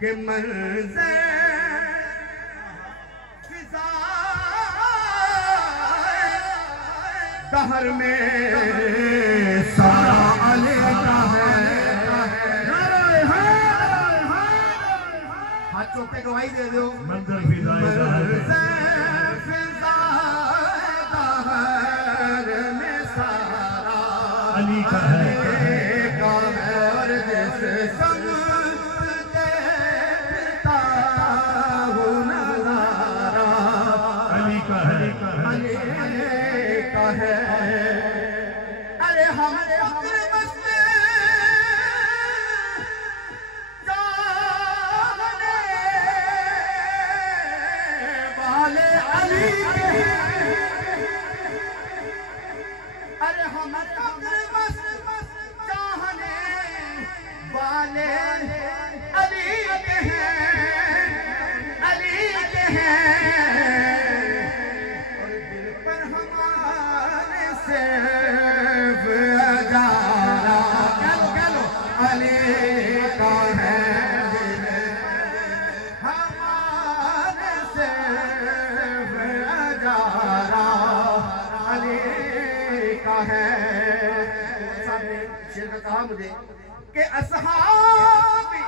کہ منظر دہر میں سارا علی کا ہے ہاتھ چوک پہ گواہی دے دو منظر فضائے دہر میں سارا علی کا ہے اور جس سنگ دیکھتا ہوں نظارہ علی کا ہے علی کا ہے ارے ہم فکر مست جانے والے علی کے ارے ہم فکر مست جانے والے علی کے ہیں علی کے ہیں اور دل پر ہمارے سیف اجارہ کہلو علی کا ہے ہمارے سیف اجارہ علی کا ہے صاحب نے شیر کا کہا مجھے کہ اصحابی